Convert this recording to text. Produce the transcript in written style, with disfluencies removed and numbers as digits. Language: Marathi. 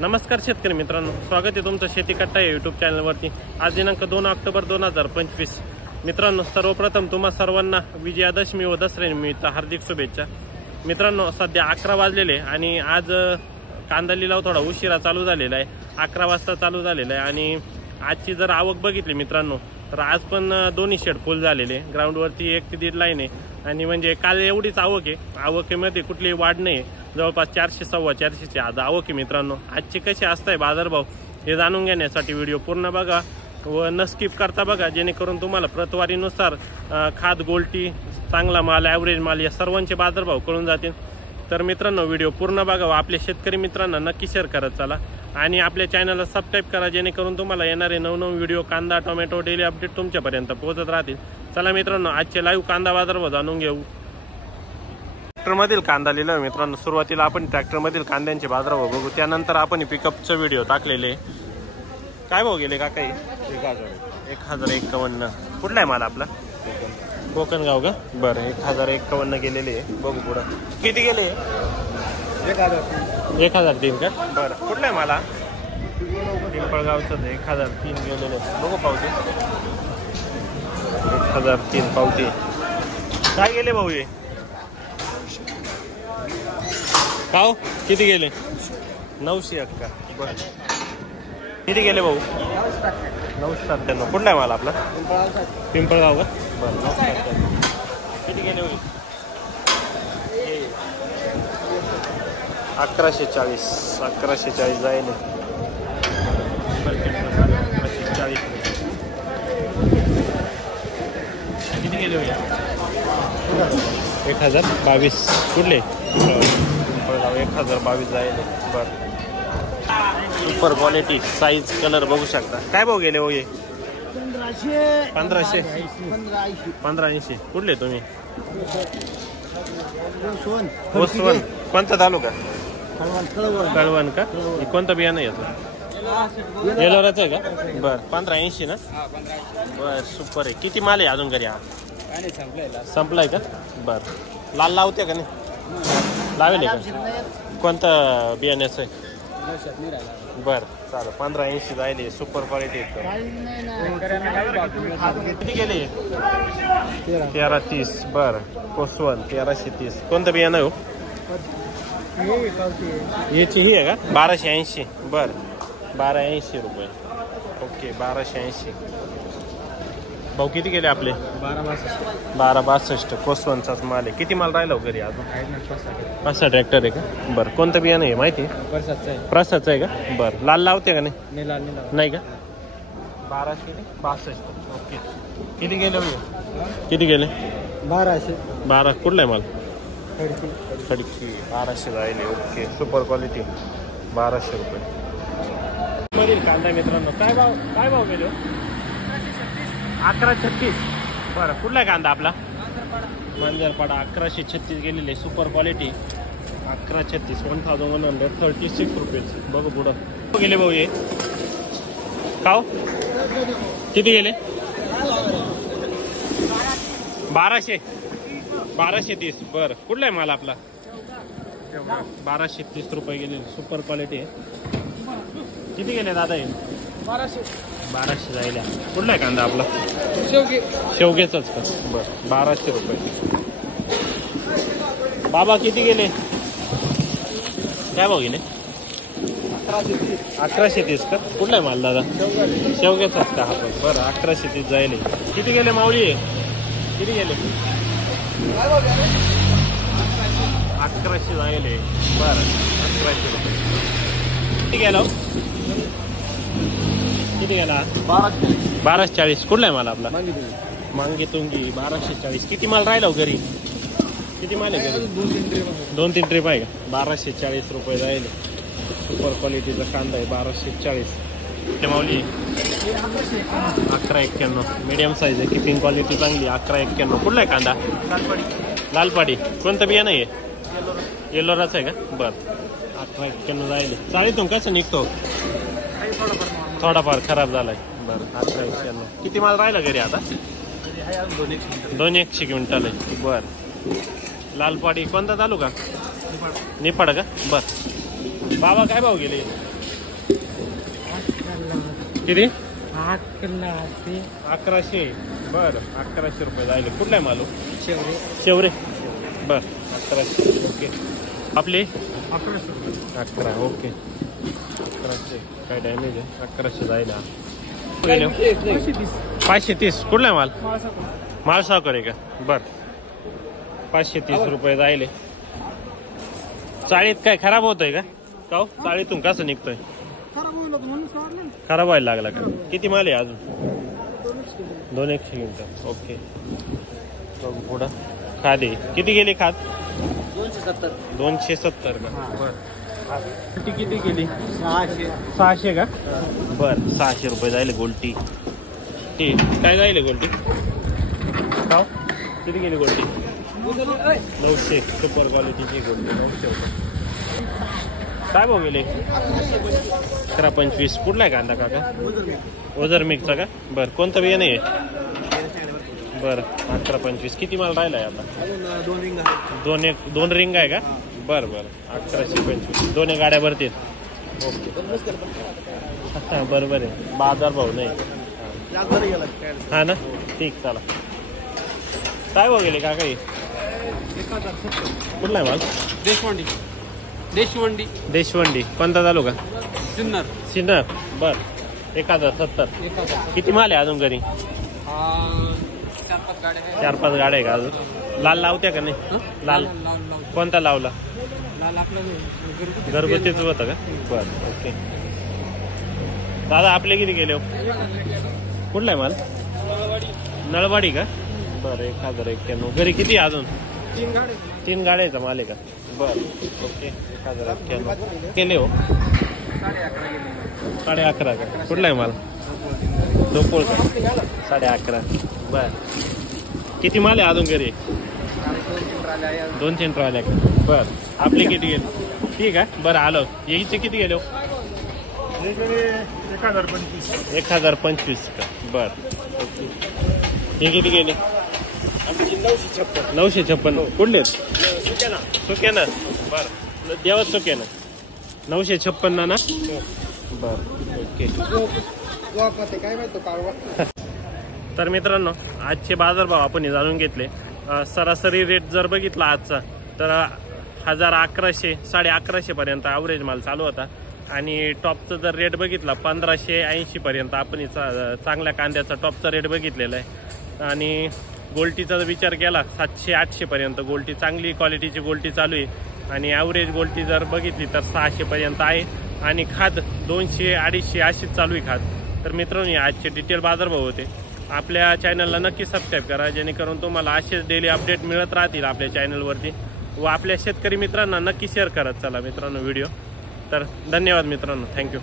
नमस्कार शेतकरी मित्रांनो, स्वागत आहे तुमचं शेती कट्टा या यूट्यूब चॅनलवरती। आज दिनांक 2 ऑक्टोबर 2025। मित्रांनो, सर्वप्रथम तुम्हा सर्वांना विजयादशमी व दसऱ्यानिमित्त हार्दिक शुभेच्छा। मित्रांनो, सध्या 11 वाजलेले आणि आज कांदा लिलाव थोडा उशिरा चालू झालेला आहे। 11 वाजता चालू झालेला आहे आणि आजची जर आवक बघितली मित्रांनो तर आज पण दोन्ही शेड फुल झालेले। ग्राउंडवरती 1 ते 1.5 लाईन आहे आणि म्हणजे काल एवढीच आवक आहे। आवकेमध्ये कुठलीही वाढ नाही, जवळपास 400 सव्वा 400ची आज आवक आहे। मित्रांनो, आजचे कसे असताय बाजारभाव हे जाणून घेण्यासाठी व्हिडिओ पूर्ण बघा व न स्किप करता बघा, जेणेकरून तुम्हाला प्रतवारीनुसार खाद, गोल्टी, चांगला माल, ॲव्हरेज माल या सर्वांचे बाजारभाव कळून जातील। तर मित्रांनो, व्हिडिओ पूर्ण बघा व आपल्या शेतकरी मित्रांना नक्की शेअर करत चला आणि आपल्या चॅनलला सबस्क्राईब करा, जेणेकरून तुम्हाला येणारे नवनवीन व्हिडिओ कांदा, टोमॅटो डेली अपडेट तुमच्यापर्यंत पोहोचत राहतील। चला मित्रांनो, आजचे लाईव्ह कांदा बाजारभाव जाणून घेऊ। ट्रॅक्टरमधील कांदा लिहिलं मित्रांनो, सुरुवातीला आपण ट्रॅक्टरमधील कांद्यांचे बाजारभाव बघू, त्यानंतर आपण पिकअपचा व्हिडिओ टाकलेले। काय भाव गेले काका? 1051। कुठला आहे माल आपला? कोकणगाव का? बरं, 1051 गेलेले। बघू पुढं किती गेले? 1003 का? बरं, कुठला आहे मला? पिंपळगावचं 1003 गेलेले। बघू पावते 1003 पावते। काय गेले भाऊ हे? काव किती गेले? 901 का? बरं, किती गेले भाऊ? 997। कुठला आहे माल आपला? पिंपळगाव का? बरं, 997। किती गेले होईल? 1140 जाईल। 1140 किती गेले होईल? 1022। कुठले? 1022 जाईल। बरं, सुपर क्वालिटी, साईज, कलर बघू शकता। काय भाव गेले हो? 1580। कुठले तुम्ही? ओसवन। कोणता तालुका? कळवण का? कोणतं बियाणं येतं? येलोराचं आहे का? बरं, 1580 ना? बरं, सुपर आहे। किती माल आहे अजून घरी? हा संपलाय का? बरं, लाल लावते का नाही? लावेल का? कोणतं बियाण्याचं आहे? बरं, चालेल। 1580 जायले, सुपर क्वालिटी। किती गेले? 1330। बरं, कोसवन 1330। कोणतं बियाणं हो? याची ही आहे का? 1280। बरं, 1280 रुपये। ओके, 1280। भाऊ किती गेले आपले? 1262। कोसवनचाच माल आहे। किती माल राहिला किती अजून? 5 ट्रॅक्टर आहे का? बरं, कोणतं बियाणं आहे माहिती? प्रसादचं आहे का? बरं, लाल लावते का नाही? नाही का? 1262। ओके, किती गेले? किती गेले? 12। कुठला आहे माल? खडकी 1200 जायले। ओके, सुपर क्वालिटी, 1200 रुपये मधील कांदा मित्रांनो। काय भाव गेले? 1136। बरं, कुठला आहे कांदा आपला? मंजरपाडा 1136 गेलेले, सुपर क्वालिटी 1136। 1136 रुपये। बघू पुढं गेले भाऊ हे? काव किती गेले? 1230। बरं, कुठला आहे माल आपला? 1230 रुपये गेले, सुपर क्वालिटी आहे। किती गेले दादा हे? 1200 जायला। कुठला आहे कांदा आपला? शेवगेचाच का? बरं, 1200 रुपये। बाबा किती गेले? काय भाव गेले? 1130 का? कुठला आहे माल दादा? शेवगेचाच का हा पण? बरं, 1130 जायले। किती गेले माऊली? किती गेले? 1100 जायले। बरं, 1100 रुपये। किती गेला? किती गेला? 1240। कुठला आहे माल आपला? मांगी तुंगी 1240। किती माल राहिला घरी? किती माल आहे घरी? 2-3 ट्रिप आहे का? 1240 रुपये जायले। सुपर क्वालिटीचा कांदा आहे, 1240। ते माऊली 1191। मीडियम साईज आहे, किपिंग क्वालिटी चांगली। 1191। कुठला आहे कांदा? लालपाडी। कोणतं बियाणं आहे? येलोराचं आहे का? बरं, 1191 जायले। चाळीतून कसं निघतो? थोडाफार खराब झालाय। बरं, 1191। किती माल राहिला घरी आता? 2-1 क्विंटल आहे। बरं, लालपाडी कोणता तालुका? निफाड का? बरं, बाबा काय भाव गेले? किती? 1100. 1100. बरं 1100 रुपये जायले. कुठला आहे मालू? शेवरे. शेवरे. बर 1100. ओके. आपली 1100. ओके. 1100 काय डॅमेज आहे? 1100 जायला. 530. कुठला आहे माल? माळसाकर आहे का? बर 530 रुपये जायले. चाळीत काय खराब होतोय का? का चाळीतून कसं निघतोय? खराब व्हायला लागला का? किती माल आहे अजून? 200 क्विंटल. ओके. बघू पुढं. खाद आहे. किती गेली खाद? 270. 270 का? बर किती गेली? 600 का? बर 600 रुपये जायले गोल्टी. ठीक काय जायले गोल्टी? का किती गेली गोल्टी? 900. सुपर क्वालिटीची गोल्टी 900 रुपये. काय भाव गेले? 1125. कुठला आहे कांदा काका? ओझर मिक्सचा का? बरं कोणतं बियाणं आहे? बरं 1125. किती माल राहिलाय आता? 2 रिंग आहे का? बरं 1125. 2 गाड्या भरतील. ओके बरोबर आहे. बाजार भाव नाही हा ना. ठीक चला. काय भाव गेले काका? कुठला आहे माल? देशवंडी. कोणता चालू का? सिन्नर. बर 1070. किती माल आहे अजून घरी? 4-5 गाड्या आहे का अजून? लाल लावत्या का नाही? लाल कोणता लावला? घरगुतीच होतं का? बर ओके. दादा आपले किती गेले? कुठला आहे माल? नळवाडी का? बरं 1091. घरी किती अजून? 3 गाड्याचा माल आहे का? बर ओके. 1091 केले हो. 11.5 का? कुठला आहे माल? दोपोळ का? 11.5. बर किती माल आहे अजून घरी? 2-3 ट्रॉल्या का? बर आपले किती गेले? ठीक आहे बरं आलो. यायचे किती गेले? 1025 का? बर हे किती गेले? 956. कुठले? सुक्याना. बर देवच सुक्याना. 956 ना? बर ओके. काय माहिती? तर मित्रांनो आजचे बाजारभाव आपण जाणून घेतले. सरासरी रेट जर बघितला आजचा तर 1100 1150 पर्यंत ॲव्हरेज माल चालू होता. आणि टॉपचा जर रेट बघितला 1580 पर्यंत आपण चांगल्या कांद्याचा टॉपचा रेट बघितलेला आहे. आणि गोल्टीचा विचार केला 700-800 पर्यंत गोल्टी चांगली क्वालिटीची गोल्टी चालू आहे. आणि ॲव्हरेज गोल्टी जर बघितली तर 600 पर्यंत आहे. आणि खाद 200-250 अशीच चालू आहे खाद. तर मित्रांनो आजचे डिटेल बाजारभाव होते. आपल्या चॅनलला नक्की सबस्क्राईब करा जेणेकरून तुम्हाला असेच डेली अपडेट मिळत राहतील आपल्या चॅनलवरती. व आपल्या शेतकरी मित्रांना नक्की शेअर करत चला मित्रांनो व्हिडिओ. तर धन्यवाद मित्रांनो. थँक्यू.